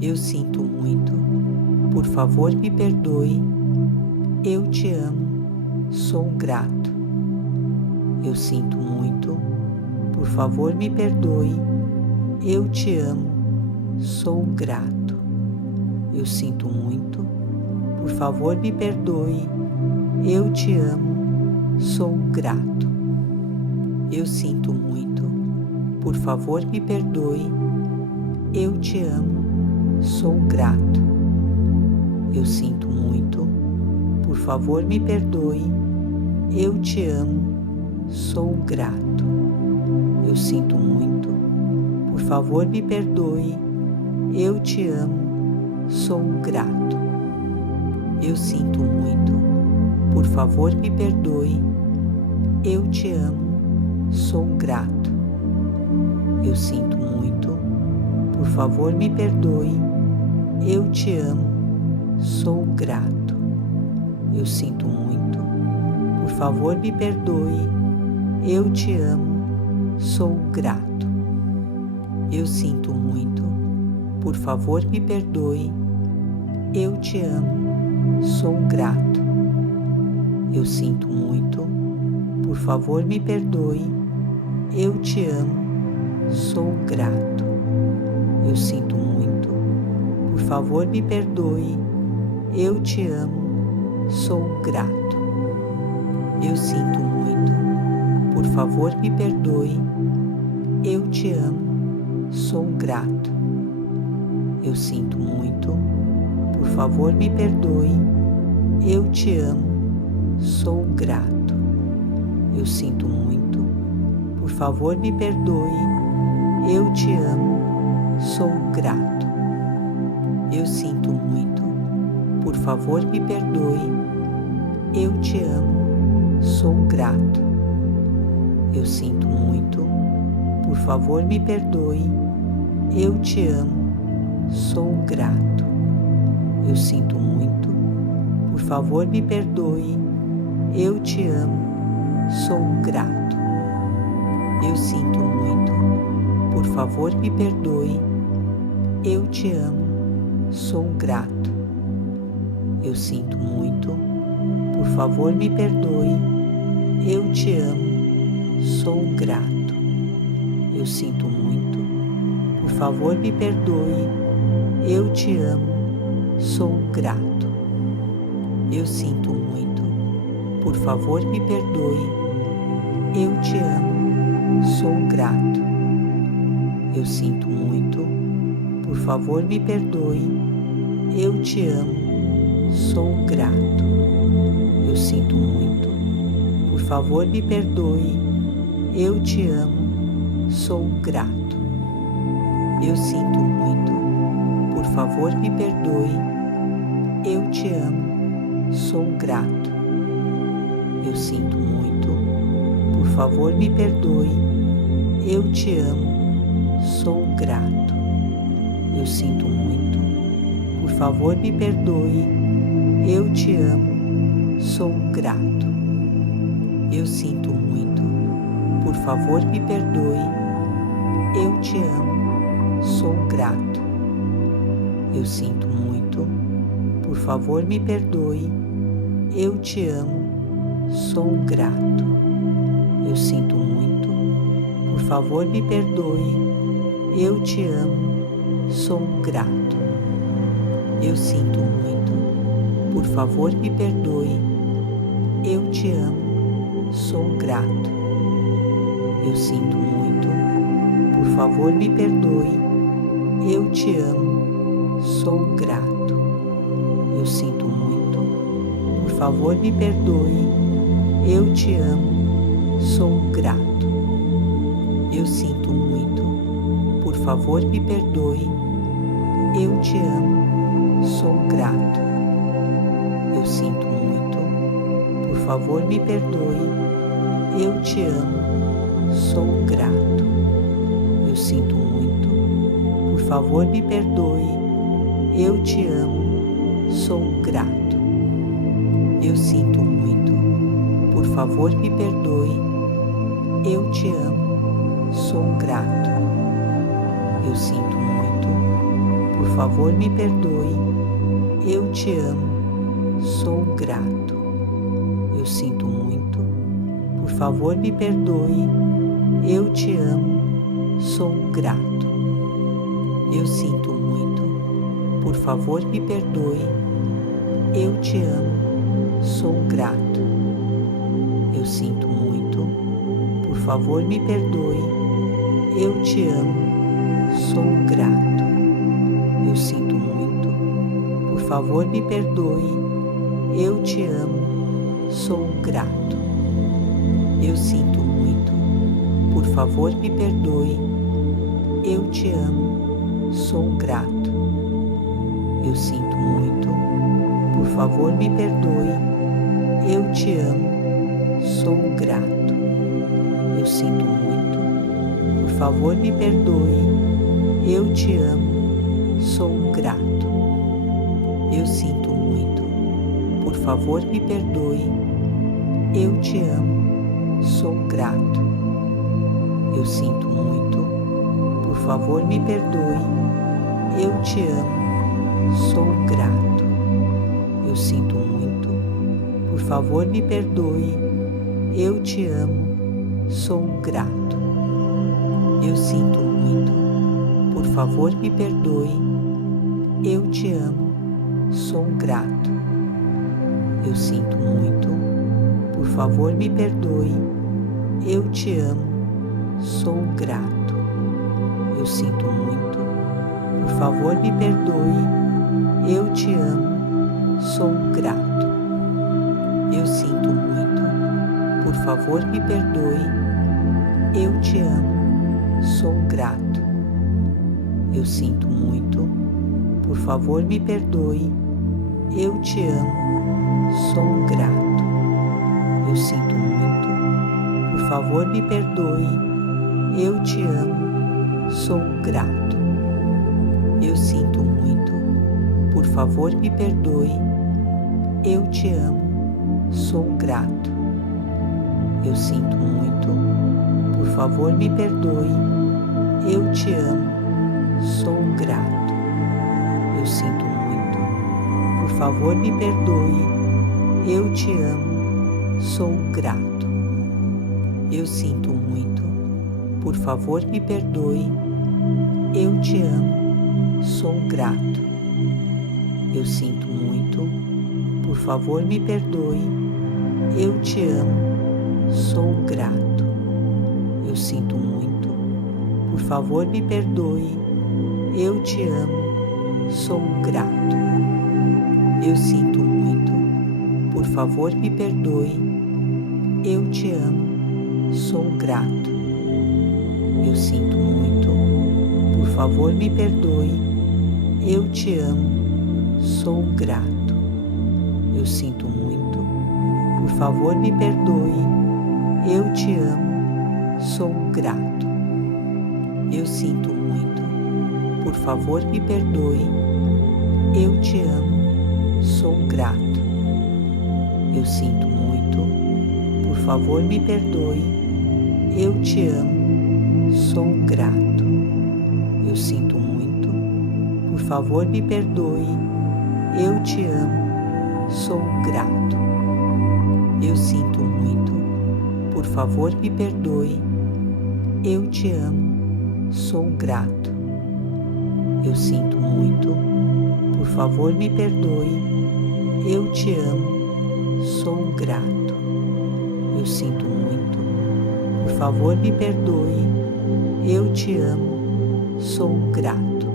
Eu sinto muito, por favor me perdoe, eu te amo, sou grato. Eu sinto muito, por favor me perdoe, eu te amo, sou grato. Eu sinto muito, por favor me perdoe, eu te amo, sou grato. Eu sinto muito, por favor me perdoe, eu te amo, sou grato. Eu sinto muito, por favor me perdoe, eu te amo, sou grato. Eu sinto muito, por favor me perdoe, eu te amo, sou grato. Eu sinto muito, por favor me perdoe, eu te amo, sou grato. Eu sinto muito, por favor me perdoe, eu te amo, sou grato. Eu sinto muito, por favor me perdoe, eu te amo, sou grato. Eu sinto muito, por favor me perdoe, eu te amo, sou grato. Eu sinto muito, por favor me perdoe, eu te amo, sou grato. Eu sinto muito, por favor me perdoe, eu te amo, sou grato. Eu sinto muito, por favor me perdoe, eu te amo, sou grato. Eu sinto muito, por favor me perdoe, eu te amo, sou grato. Eu sinto muito, por favor me perdoe, eu te amo, sou grato. Eu sinto muito, por favor me perdoe, eu te amo, sou grato. Eu sinto muito, por favor me perdoe, eu te amo, sou grato. Eu sinto muito, por favor me perdoe, eu te amo, sou grato. Eu sinto muito, por favor me perdoe, eu te amo, sou grato. Eu sinto muito, por favor me perdoe, eu te amo, sou grato. Eu sinto muito, por favor me perdoe, eu te amo, sou grato. Eu sinto muito, por favor me perdoe, eu te amo, sou grato. Eu sinto muito, por favor me perdoe, eu te amo, sou grato. Eu sinto muito, por favor me perdoe, eu te amo, sou grato. Eu sinto muito, por favor me perdoe, eu te amo, sou grato. Eu sinto muito, por favor me perdoe, eu te amo, sou grato. Eu sinto muito, por favor me perdoe, eu te amo, sou grato. Eu sinto muito, por favor me perdoe, eu te amo, sou grato. Eu sinto muito, por favor me perdoe, eu te amo, sou grato. Eu sinto muito, por favor me perdoe, eu te amo, sou grato. Eu sinto muito, por favor me perdoe, eu te amo, sou grato. Eu sinto muito, por favor me perdoe, eu te amo, sou grato. Eu sinto muito, por favor me perdoe, eu te amo, sou grato. Eu sinto muito, por favor me perdoe, eu te amo, sou grato. Eu sinto muito, por favor me perdoe, eu te amo, sou grato. Eu sinto muito, por favor me perdoe, eu te amo, sou grato. Eu sinto muito, por favor me perdoe, eu te amo, sou grato. Eu sinto muito, por favor me perdoe, eu te amo, sou grato. Eu sinto muito, por favor me perdoe, eu te amo, sou grato. Eu sinto muito, por favor me perdoe, eu te amo, sou grato. Eu sinto muito, por favor me perdoe, eu te amo, sou grato. Eu sinto muito, por favor me perdoe, eu te amo, sou grato. Eu sinto muito, por favor me perdoe, eu te amo, sou grato. Eu sinto muito, por favor me perdoe, eu te amo, sou grato. Eu sinto muito, por favor me perdoe, eu te amo, sou grato. Eu sinto muito, por favor me perdoe, eu te amo, sou grato. Eu sinto muito, por favor me perdoe, eu te amo, sou grato. Eu sinto muito, por favor me perdoe, eu te amo, sou grato. Eu sinto muito, por favor me perdoe, eu te amo, sou grato. Eu sinto muito, por favor me perdoe, eu te amo, sou grato. Eu sinto muito, por favor me perdoe, eu te amo, sou grato. Eu sinto muito, por favor me perdoe, eu te amo, sou grato. Eu sinto muito, por favor me perdoe, eu te amo, sou grato. Eu sinto muito, por favor me perdoe, eu te amo, sou grato. Eu sinto muito, por favor me perdoe, eu te amo, sou grato. Eu sinto muito, por favor me perdoe, eu te amo, sou grato. Eu sinto muito, por favor me perdoe, eu te amo, sou grato. Eu sinto muito, por favor me perdoe, eu te amo, sou grato. Eu sinto muito, por favor me perdoe, eu te amo, sou grato. Eu sinto muito, por favor me perdoe, eu te amo, sou grato. Eu sinto muito, por favor me perdoe, eu te amo, sou grato. Eu sinto muito, por favor me perdoe, eu te amo, sou grato. Eu sinto muito, por favor me perdoe, eu te amo, sou grato. Eu sinto muito, por favor me perdoe, eu te amo, sou grato. Eu sinto muito, por favor me perdoe, eu te amo, sou grato. Eu sinto muito, por favor me perdoe, eu te amo, sou grato. Eu sinto muito, por favor me perdoe, eu te amo, sou grato. Eu sinto muito, por favor me perdoe, eu te amo, sou grato. Eu sinto muito, por favor me perdoe, eu te amo, sou grato.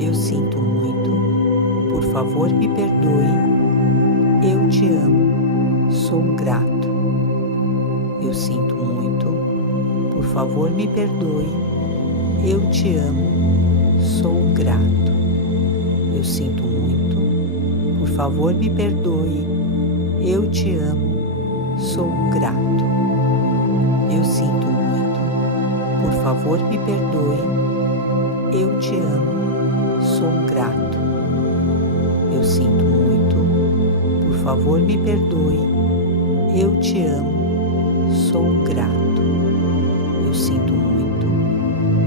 Eu sinto muito, por favor me perdoe, eu te amo, sou grato. Eu sinto muito, por favor me perdoe, eu te amo, sou grato. Eu sinto muito, por favor me perdoe, eu te amo, sou grato. Eu sinto muito, por favor me perdoe, eu te amo, sou grato. Eu sinto muito, por favor me perdoe, eu te amo, sou grato. Eu sinto muito,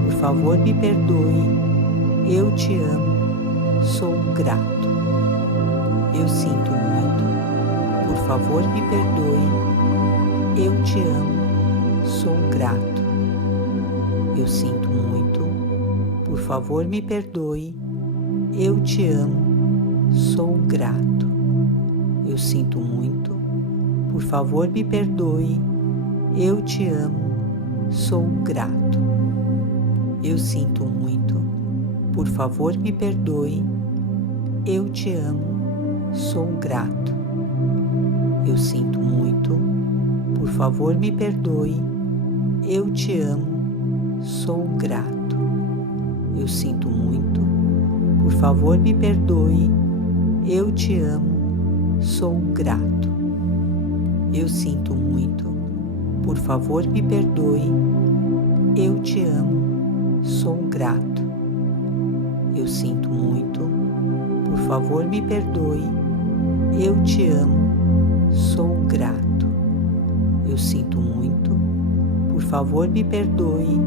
por favor me perdoe, eu te amo, sou grato. Eu sinto muito, por favor me perdoe, eu te amo, sou grato. Eu sinto muito, por favor me perdoe, eu te amo, sou grato. Eu sinto muito, por favor me perdoe, eu te amo, sou grato. Eu sinto muito, por favor me perdoe, eu te amo, sou grato. Eu sinto muito, por favor me perdoe, eu te amo, sou grato. Eu sinto muito, por favor me perdoe, eu te amo, sou grato. Eu sinto muito, por favor me perdoe, eu te amo, sou grato. Eu sinto muito, por favor me perdoe, eu te amo, sou grato. Eu sinto muito, por favor me perdoe,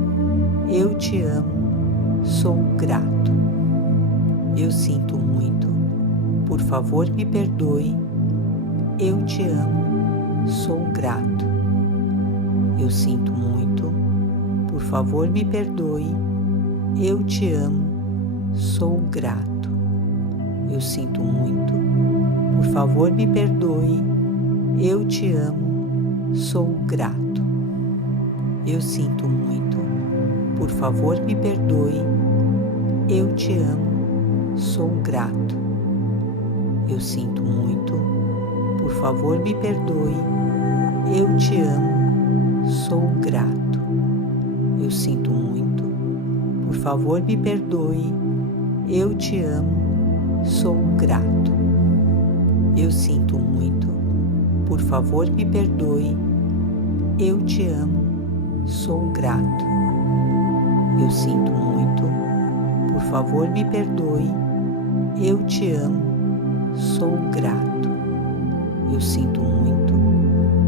eu te amo, sou grato. Eu sinto muito, por favor me perdoe, eu te amo, sou grato. Eu sinto muito, por favor me perdoe, eu te amo, sou grato. Eu sinto muito, por favor me perdoe, eu te amo, sou grato. Eu sinto muito, por favor me perdoe, eu te amo, sou grato. Eu sinto muito, por favor me perdoe, eu te amo, sou grato. Eu sinto muito, por favor me perdoe, eu te amo, sou grato. Eu sinto muito, por favor me perdoe, eu te amo, sou grato. Eu sinto muito,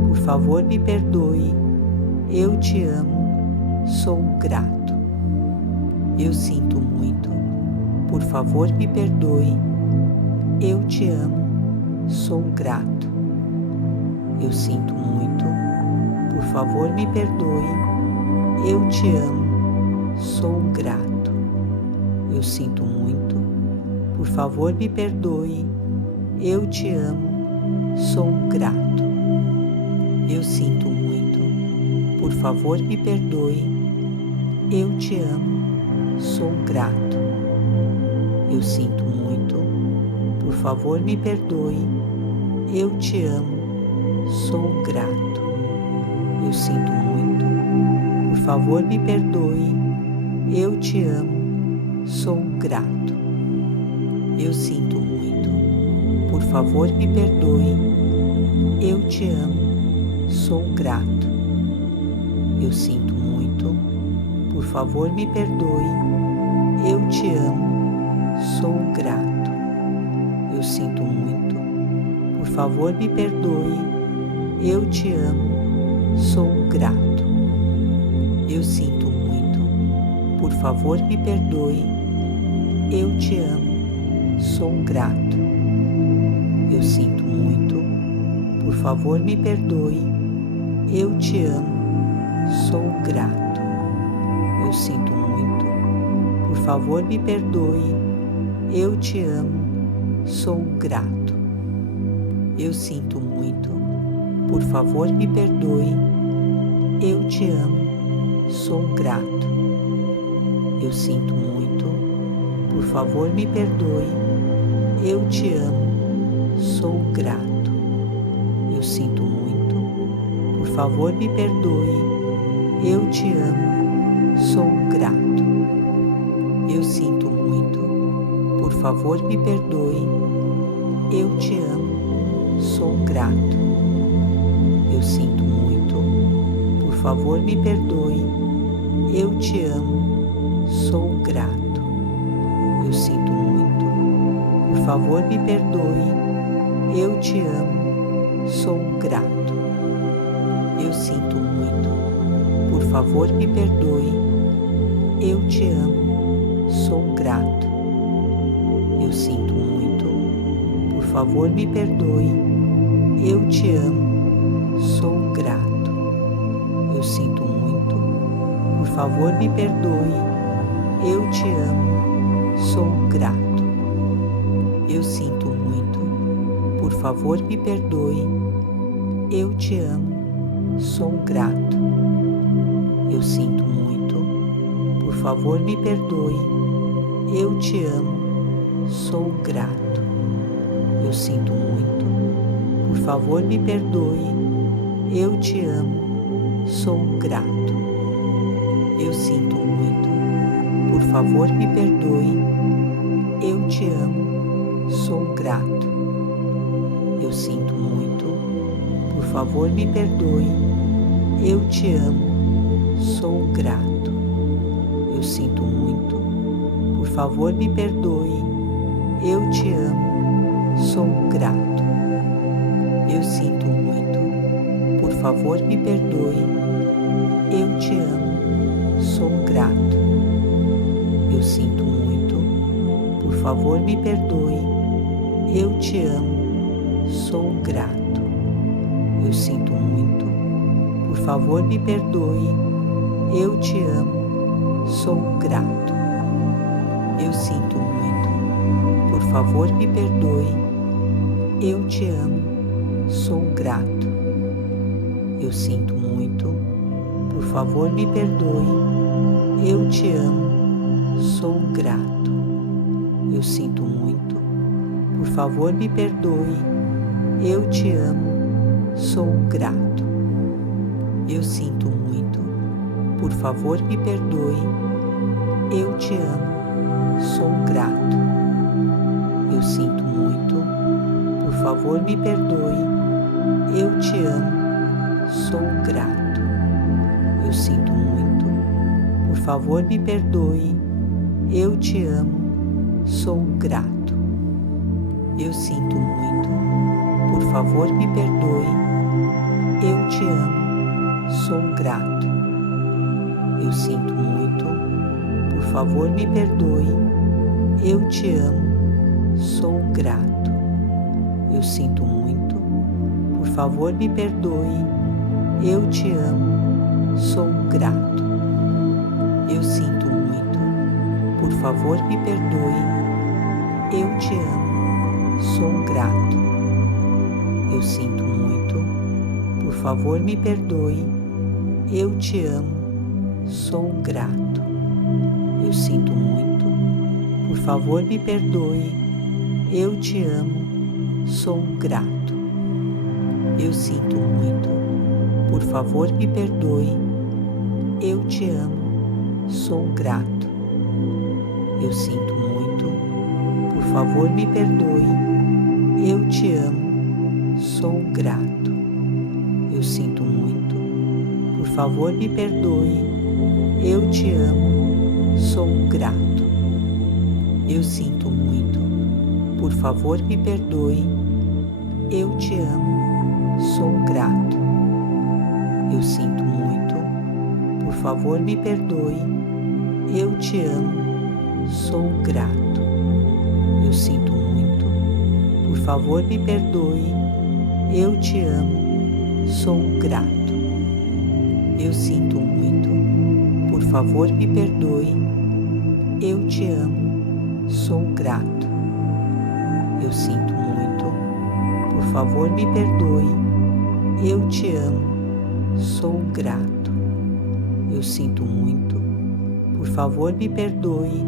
por favor me perdoe, eu te amo, sou grato. Eu sinto muito, por favor me perdoe, eu te amo, sou grato. Eu sinto muito, por favor me perdoe, eu te amo, sou grato. Eu sinto muito, por favor me perdoe, eu te amo, sou grato. Eu sinto muito, por favor me perdoe, eu te amo, sou grato. Eu sinto muito, por favor me perdoe, eu te amo, sou grato. Eu sinto muito, por favor me perdoe, eu te amo, sou grato. Eu sinto muito, por favor me perdoe, eu te amo, sou grato. Eu sinto muito, por favor me perdoe, eu te amo, sou grato. Eu sinto muito, por favor me perdoe, eu te amo, sou grato. Eu sinto muito, por favor me perdoe, eu te amo, sou grato. Eu sinto muito, por favor me perdoe, eu te amo, sou grato. Eu sinto muito, por favor me perdoe, eu te amo, sou grato. Eu sinto muito, por favor me perdoe, eu te amo, sou grato. Eu sinto muito, por favor me perdoe, eu te amo, sou grato. Eu sinto muito, por favor me perdoe, eu te amo, sou grato. Eu sinto muito, por favor me perdoe, eu te amo, sou grato. Eu sinto muito, por favor me perdoe, eu te amo, sou grato. Eu sinto muito, por favor me perdoe, eu te amo, sou grato. Eu sinto muito, por favor me perdoe, eu te amo, sou grato. Eu sinto muito, por favor me perdoe, eu te amo, sou grato. Eu sinto muito, por favor me perdoe. Eu te amo, sou grato. Eu sinto muito, por favor me perdoe. Eu te amo, sou grato. Eu sinto muito, por favor me perdoe. Eu te amo, sou grato. Eu sinto muito, por favor me perdoe. Eu te amo, sou grato. Eu sinto muito, por favor me perdoe. Eu te amo, sou grato. Eu sinto muito, por favor me perdoe. Eu te amo, sou grato. Eu sinto muito, por favor me perdoe. Eu te amo, sou grato. Eu sinto muito, por favor me perdoe. Eu te amo, sou grato. Eu sinto muito, por favor me perdoe. Eu te amo, sou grato. Eu sinto muito, por favor me perdoe. Eu te amo, sou grato. Eu sinto muito, por favor me perdoe. Eu te amo, sou grato. Eu sinto muito, por favor me perdoe. Eu te amo, sou grato. Eu sinto muito, por favor me perdoe. Eu te amo, sou grato. Eu sinto muito, por favor me perdoe. Eu te amo, sou grato. Eu sinto muito, por favor me perdoe. Eu te amo, sou grato. Eu sinto muito, por favor me perdoe. Eu te amo, sou grato. Eu sinto muito, por favor me perdoe. Eu te amo, sou grato. Eu sinto muito, por favor me perdoe. Eu te amo, sou grato. Eu sinto muito, por favor me perdoe. Eu te amo, sou grato. Eu sinto muito, por favor me perdoe. Eu te amo, sou grato. Eu sinto muito, por favor me perdoe. Eu te amo, sou grato. Eu sinto muito, por favor me perdoe. Eu te amo, sou grato. Eu sinto muito, por favor me perdoe. Eu te amo, sou grato. Eu sinto muito, por favor me perdoe. Eu te amo, sou grato. Eu sinto muito, por favor me perdoe. Eu te amo, sou grato. Eu sinto muito, por favor me perdoe. Eu te amo, sou grato. Eu sinto muito, por favor me perdoe. Eu te amo, sou grato. Eu sinto muito, por favor me perdoe. Eu te amo, sou grato. Eu sinto muito, por favor me perdoe. Eu te amo, sou grato. Eu sinto muito, por favor me perdoe. Eu te amo, sou grato. Eu sinto muito, por favor me perdoe. Eu te amo, sou grato. Eu sinto muito, por favor me perdoe.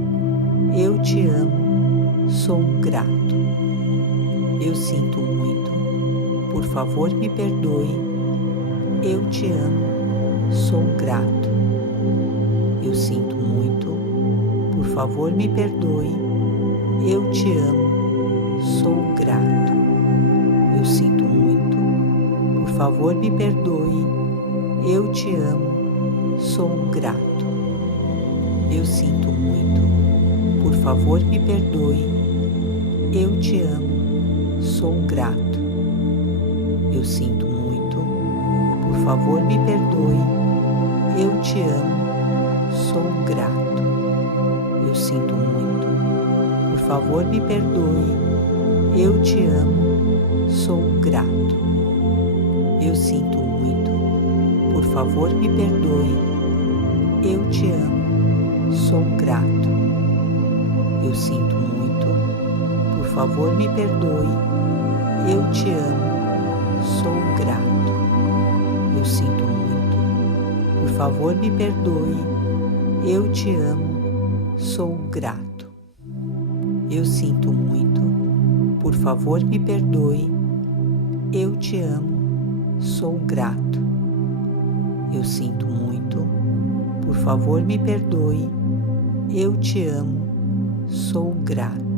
Eu te amo, sou grato. Eu sinto muito, por favor me perdoe. Eu te amo, sou grato. Eu sinto muito, por favor me perdoe. Eu te amo, sou grato. Eu sinto muito, por favor me perdoe. Eu te amo, sou grato. Eu sinto muito, por favor me perdoe. Eu te amo, sou grato. Eu sinto muito, por favor me perdoe. Eu te amo, sou grato. Eu sinto muito. Por favor, me perdoe. Eu te amo. Sou grato. Eu sinto muito. Por favor, me perdoe. Eu te amo. Sou grato. Eu sinto muito. Por favor, me perdoe. Eu te amo. Sou grato. Eu sinto muito. Por favor, me perdoe. Eu te amo. Sou grato. Eu sinto muito. Por favor, me perdoe. Eu te amo. Sou grato. Eu sinto muito. Por favor, me perdoe. Eu te amo. Sou grato.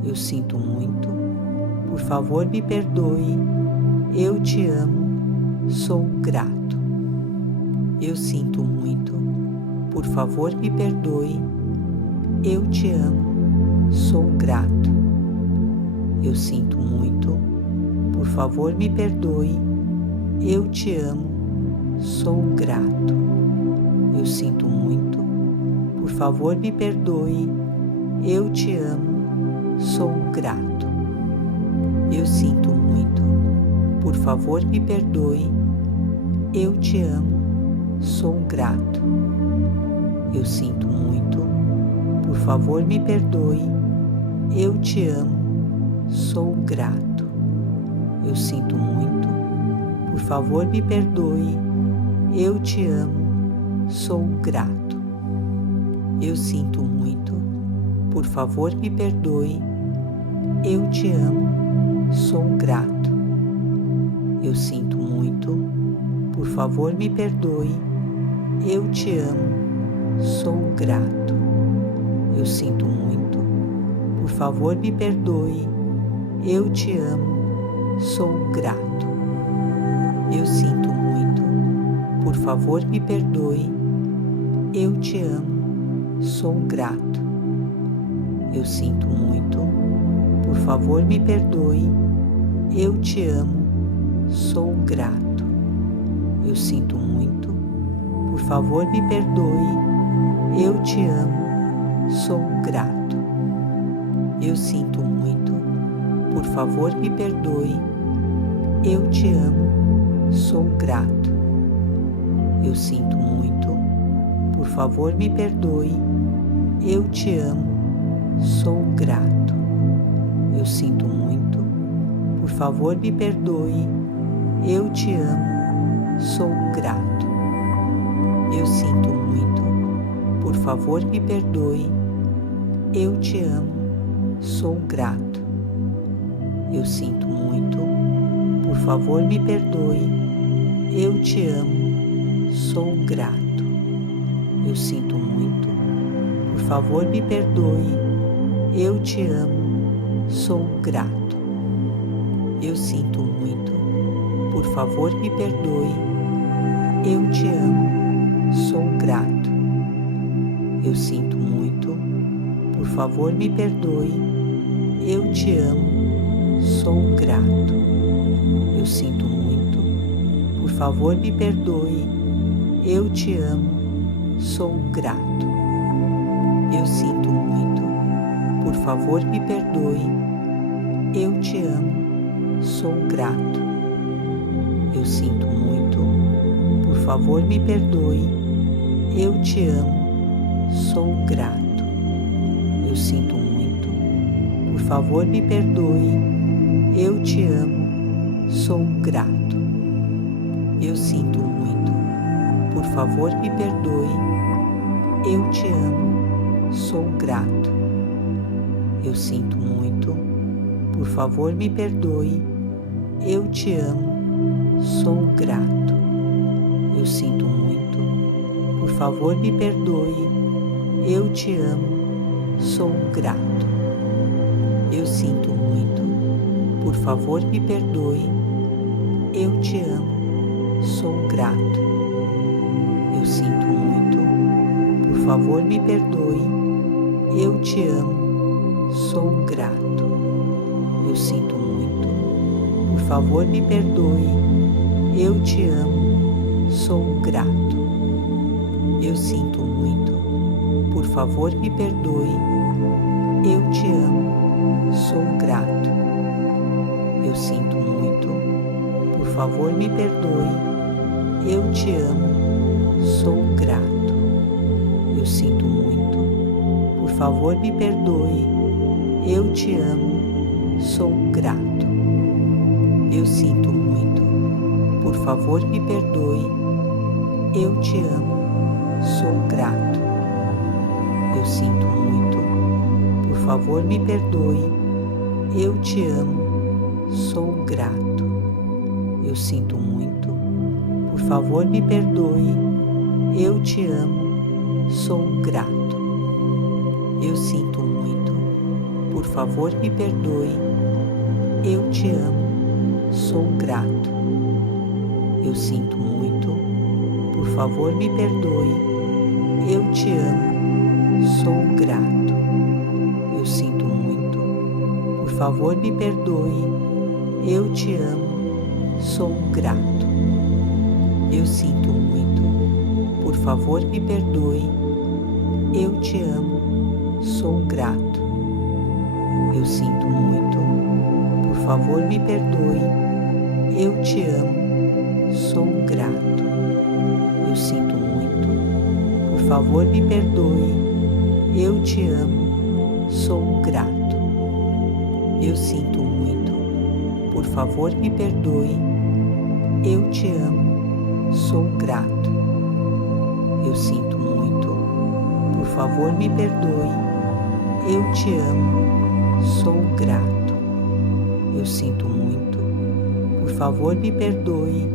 Eu sinto muito. Por favor, me perdoe. Eu te amo. Sou grato. Eu sinto muito. Por favor, me perdoe. Eu te amo. Sou grato. Eu sinto muito. Por favor, me perdoe. Eu te amo. Sou grato. Eu sinto muito. Por favor, me perdoe. Eu te amo. Sou grato. Eu sinto muito. Por favor, me perdoe. Eu te amo. Sou grato. Eu sinto muito. Por favor, me perdoe. Eu te amo. Sou grato. Eu sinto muito. Por favor, me perdoe. Eu te amo. Sou grato. Eu sinto muito. Por favor, me perdoe. Eu te amo. Sou grato. Eu sinto muito. Por favor, me perdoe. Eu te amo. Sou grato. Eu sinto muito. Por favor, me perdoe. Eu te amo. Sou grato. Eu sinto muito. Por favor, me perdoe. Eu te amo. Sou grato. Eu sinto muito. Por favor, me perdoe. Eu te amo. Sou grato. Eu sinto muito. Por favor, me perdoe. Eu te amo. Sou grato. Eu sinto muito. Por favor, me perdoe. Eu te amo. Sou grato. Eu sinto muito. Por favor, me perdoe. Eu te amo. Sou grato. Eu sinto muito. Por favor, me perdoe. Eu te amo. Sou grato. Eu sinto muito. Por favor, me perdoe. Eu te amo. Sou grato. Eu sinto muito. Por favor, me perdoe. Eu te amo. Sou grato. Eu sinto muito. Por favor, me perdoe. Eu te amo. Sou grato. Eu sinto muito. Por favor, me perdoe. Eu te amo. Sou grato. Eu sinto muito. Por favor, me perdoe. Eu te amo. Sou grato. Eu sinto muito. Por favor, me perdoe. Eu te amo. Sou grato. Eu sinto muito. Por favor, me perdoe. Eu te amo. Sou grato. Eu sinto muito. Por favor, me perdoe. Eu te amo. Sou grato. Eu sinto muito. Por favor, me perdoe. Eu te amo. Sou grato. Eu sinto muito. Por favor, me perdoe. Eu te amo. Sou grato. Eu sinto muito. Por favor, me perdoe. Eu te amo. Sou grato. Eu sinto muito. Por favor, me perdoe. Eu te amo. Sou grato. Eu sinto muito. Por favor, me perdoe. Eu te amo. Sou grato. Eu sinto muito. Por favor, me perdoe. Eu te amo. Sou grato. Eu sinto muito. Por favor, me perdoe. Eu te amo. Sou grato. Eu sinto muito. por favor me perdoe, eu te amo, sou grato. Eu sinto muito, por favor me perdoe, eu te amo, sou grato. Eu sinto muito, por favor me perdoe, eu te amo, sou grato. Eu sinto muito, por favor me perdoe, eu te amo, sou grato. Eu sinto muito, por favor me perdoe, eu te amo, sou grato. Eu sinto muito, por favor me perdoe, eu te amo, sou grato. Eu sinto muito, por favor me perdoe, eu te amo, sou grato. Eu sinto muito, por favor me perdoe, eu te amo, sou grato. Eu sinto muito, por favor me perdoe, eu te amo, sou grato. Eu sinto muito, por favor me perdoe, eu te amo, sou grato. Eu sinto muito, por favor me perdoe, eu te amo, sou grato. Eu sinto muito, por favor me perdoe, eu te amo, sou grato. Eu sinto muito, por favor me perdoe, eu te amo, sou grato. Eu sinto muito, por favor me perdoe,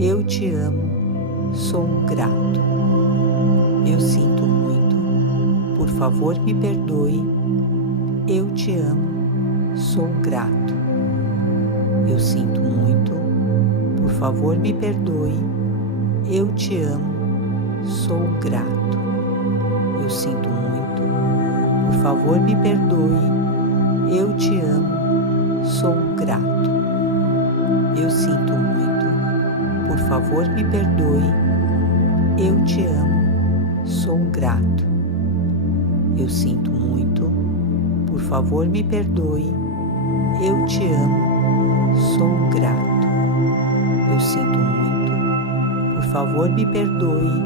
eu te amo, sou grato. Eu sinto muito, por favor me perdoe, eu te amo, sou grato. Eu sinto muito, por favor me perdoe, eu te amo, sou grato. Eu sinto muito, por favor me perdoe, eu te amo, sou grato. Eu sinto muito, por favor me perdoe, eu te amo, sou grato. Eu sinto muito, por favor me perdoe, eu te amo, sou grato. Eu sinto muito, por favor me perdoe,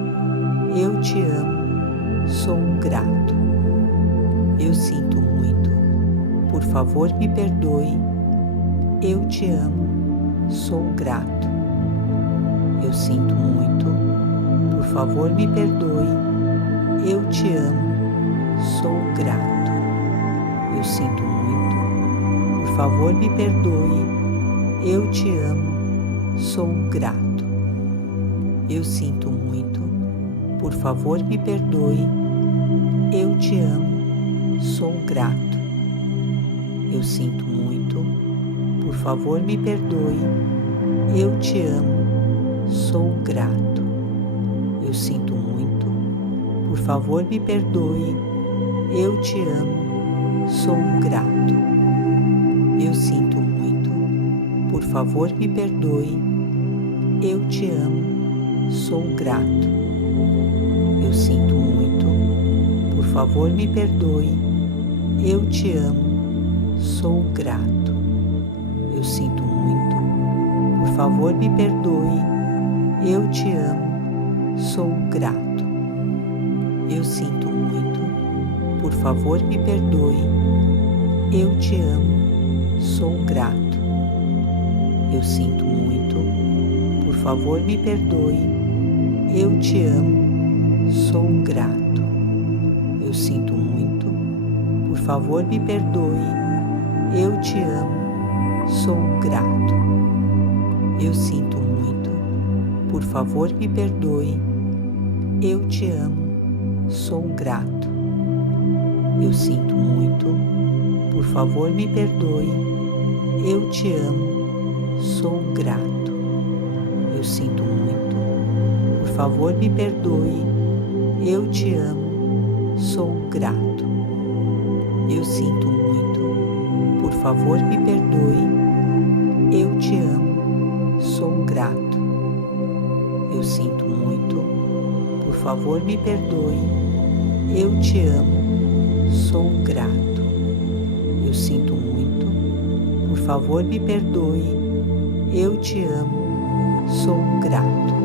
eu te amo, sou grato. Eu sinto muito, por favor me perdoe, eu te amo, sou grato. Eu sinto muito, por favor me perdoe, eu te amo, sou grato. Eu sinto muito, por favor me perdoe, eu te amo, sou grato. Eu sinto muito, por favor me perdoe, eu te amo, sou grato. Eu sinto muito, por favor me perdoe, eu te amo, sou grato. Eu sinto muito, por favor me perdoe, eu te amo, sou grato. Eu sinto muito, por favor me perdoe, eu te amo, sou grato. Eu sinto muito, por favor me perdoe, eu te amo, sou grato. Eu sinto muito, por favor me perdoe, eu te amo, sou grato. Eu sinto muito, por favor me perdoe, eu te amo, sou grato. Eu sinto muito, por favor me perdoe, eu te amo, sou grato. Eu sinto muito, por favor me perdoe, eu te amo, sou grato. Eu sinto muito, por favor me perdoe, eu te amo, sou grato. Eu sinto muito, por favor me perdoe, eu te amo, sou grato. Eu sinto muito, por favor me perdoe, eu te amo, sou grato. Eu sinto muito, por favor me perdoe, eu te amo, sou grato. Eu sinto muito, por favor me perdoe, eu te amo, sou grato. Eu sinto muito, por favor me perdoe, Eu te amo, sou grato. Eu sinto muito, por favor me perdoe. Eu te amo, sou grato.